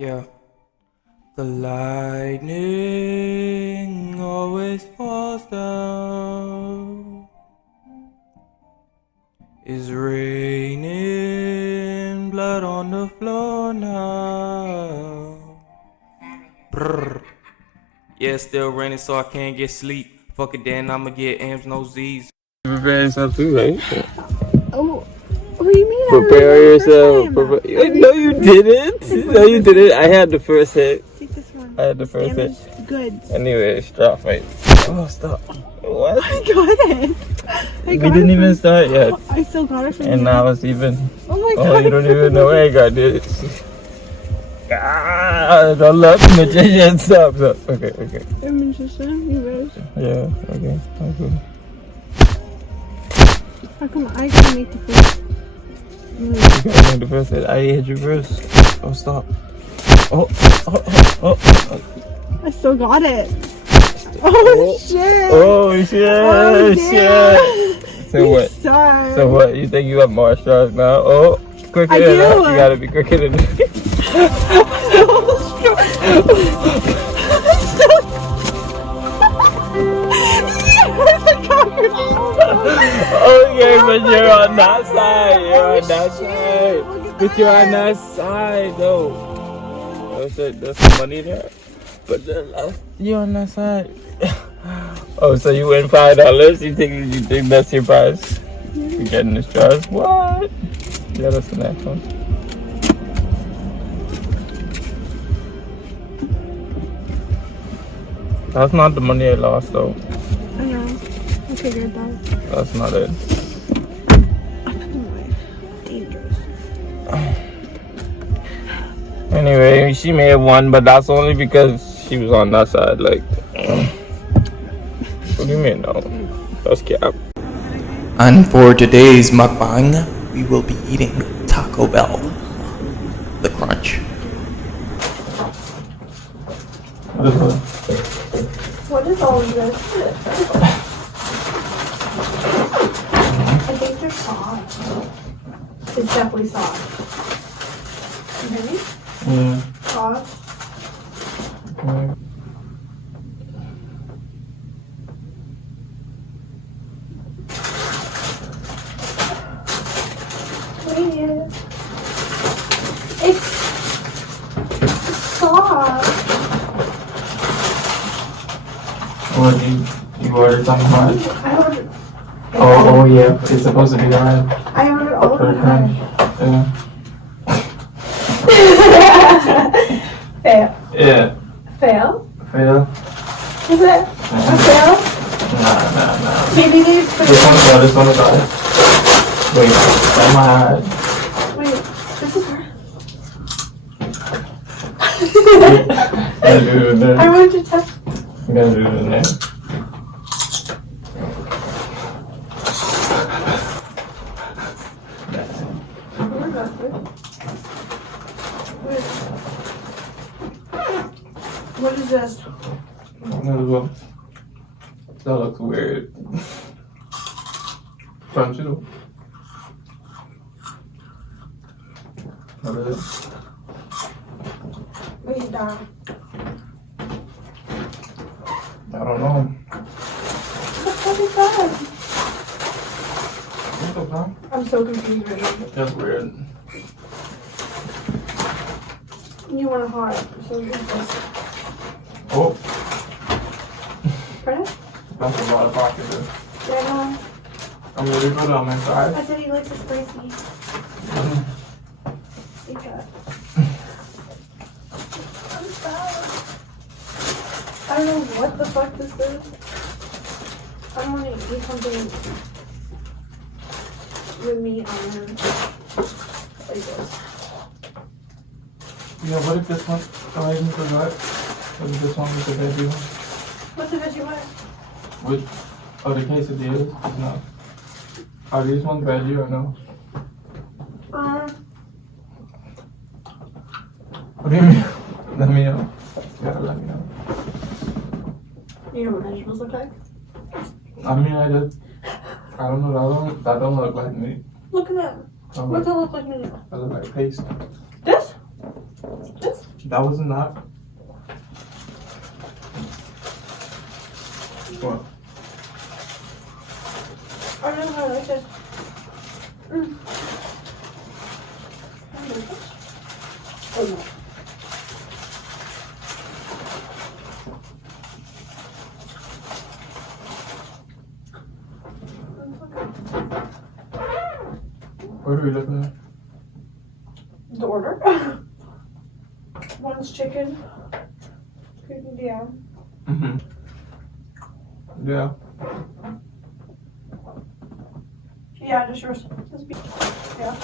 Yeah. The lightning always falls down. It's raining blood on the floor now. Brrr. Yeah, it's still raining, so I can't get sleep. Fuck it, then I'ma get M's, no Z's. Prepare yourself too, right? Oh, what do you mean? Prepare yourself. No, you didn't. No, you didn't. I had the first hit. Take this one. I had the first hit. Good. Anyway, stop fight. Oh, stop. What? I got it. We didn't even start yet. I still got it from And you. now it's even. Oh my god. Oh, you don't even know where I got this. Ah, don't let magician stop. Okay. You're a magician? You wish. Yeah, okay. How come I can make the first move? You gotta make the first hit. I hit you first. Oh, stop. Oh. I still got it. Oh shit. Oh shit. So what? Suck. So what? You think you have more strokes now? Oh, quicker I than that. do. You gotta be quicker than that. Okay, but you're on that side. You're on that side. But you're on that side, though. There's some money there. But you're on that side. Oh, so you win $5? You think that's your prize? You're getting this prize? What? Yeah, that's the next one. That's not the money I lost, though. I know. I figured that. That's not it. Dangerous. Anyway, she may have won, but that's only because she was on that side. Like, what do you mean, no? That's cap. And for today's mukbang, we will be eating Taco Bell. The crunch. What is all of this? I think they're soft. It's definitely soft. Maybe? Yeah. Soft. Wait. It's soft. What you ordered something hard? I ordered. Oh yeah, it's supposed to be hard. I ordered all of For them. crunch. Yeah. Fail. Yeah. Fail? Fail. Is it a fail? Nah. Maybe they put This one is hard. Wait, I'm hard. Wait, this is hard. Gotta do it in there. I wanted to test. You gotta do it in there. What is this? That looks weird. Crunchy. What is it? Wait, down. I don't know. What is that? What's up, huh? I'm so confused right now. That's weird. You want a heart, so you get this. Oh, Right? that's a lot of pocket there. Yeah, I know. I'm really good on my I side. said he likes it spicy. Eat that. I'm sorry. I don't know what the fuck this is. I don't want to eat something with meat on it. Like this. Yeah, what if this one? Oh, I even forgot. What if this one was the veggie one? What's the veggie one? Which? Oh, the quesadillas? No. Are these ones veggie or no? What do you mean? Let me know. You gotta let me know. You know what vegetables look like? I mean, I don't know. That don't look like meat. Look at that. What does it look like? That look like paste. This? This? That wasn't that. What? I don't know how I like this. Oh no. What are we looking at? The order. One's chicken. Yeah. Mm-hmm. Yeah. Yeah, just yours. Just be. Yeah.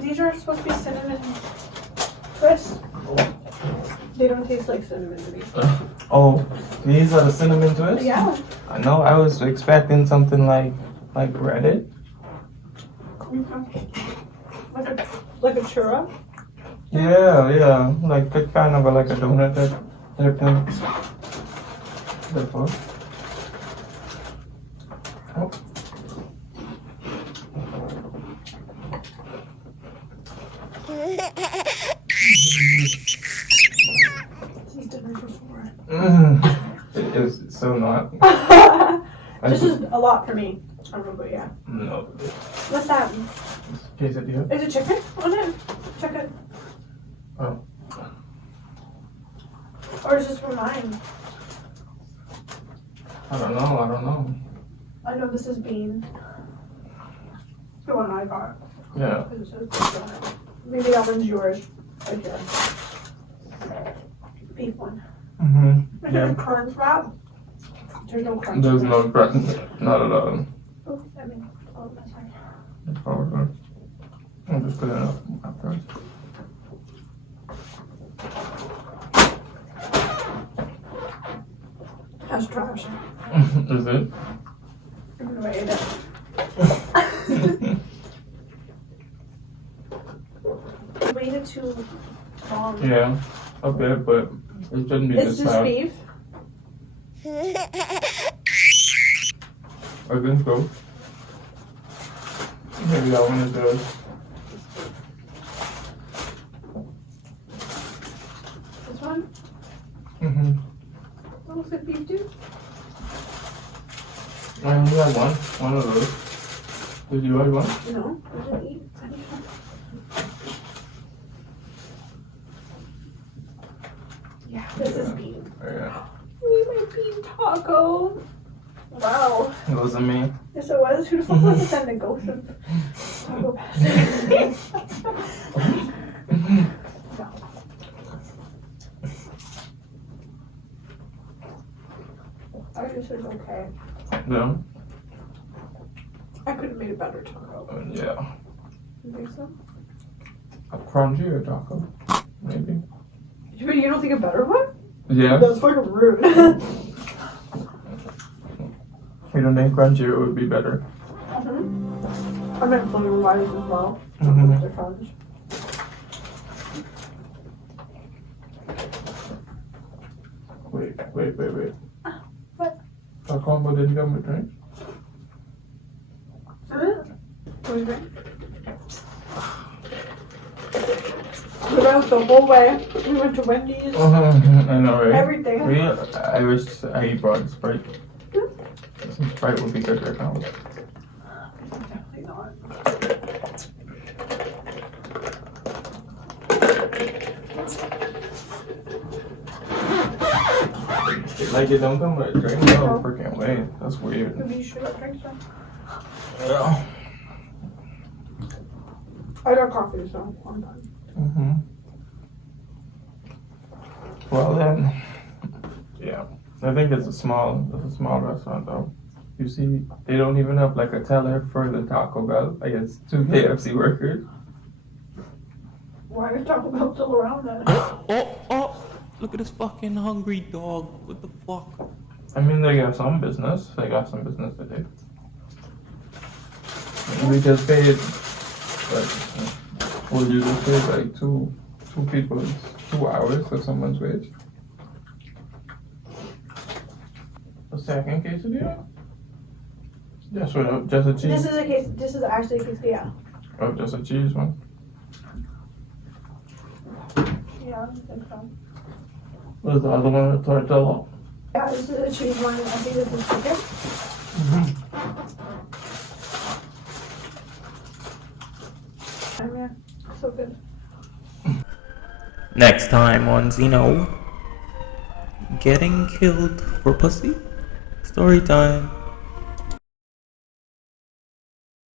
These are supposed to be cinnamon twists. They don't taste like cinnamon to me. Oh, these are the cinnamon twists? Yeah. I know. I was expecting something like breaded. Like a churro. Yeah. Like kind of like a donut type thing. Therefore. Oh. He's done it before. It is so not. This is a lot for me. I don't know, but yeah. No. What's that? Quesadilla? Is it chicken on it? Check it. Oh. Or is this for mine? I don't know. I know this is bean. The one I got. Yeah. Maybe that one's yours. Right here. Beef one. Mm-hmm. Is Yeah. it a crunch wrap? There's no crunch. There's no bread. Not at all. Oh, I mean, oh, that's fine. Probably. I'll just put it up after. That's trash. Is it? I'm gonna eat it. Waited too long. Yeah. Okay, but it shouldn't be Is this this hard. beef? I think so. Maybe that one is yours. This one? Mm-hmm. That looks like beef too. I only had one of those. Did you have one? No, I didn't eat. Yeah, this is beef. Yeah. We made beef taco. Wow. It wasn't me. Yes, it was. Who the fuck was to send a ghost of taco pasta? No. I just was okay. Yeah. I could have made a better taco. Yeah. You think so? A crunchier taco, maybe. But you don't think a better one? Yeah. That's fucking rude. You don't think crunchier would be better? I meant flavor wise as well. Mm-hmm. The crunch. Wait. What? Our combo didn't come with drinks? What was it? We went the whole way. We went to Wendy's. I know, right? Everything. I wish I brought Sprite. Some Sprite would be good right now. Definitely not. Like it don't come with a drink? No freaking way. That's weird. Maybe you should have drank some. Yeah. I got coffee, so I'm done. Mm-hmm. Well then, yeah. I think it's a small restaurant though. You see, they don't even have like a teller for the Taco Bell. I guess 2 KFC workers. Why are Taco Bell still around then? Oh, look at this fucking hungry dog. What the fuck? I mean, they got some business. They got some business to do. We just paid, like, well, you just paid like two people's 2 hours for someone's wage. A second quesadilla? Just a cheese. This is actually a quesadilla. Oh, just a cheese one. Yeah, I think so. What is the other one? The tortilla? Yeah, this is a cheese one. I think this is chicken. Yeah, so good. Next time on Zeno, getting killed for pussy. Story time.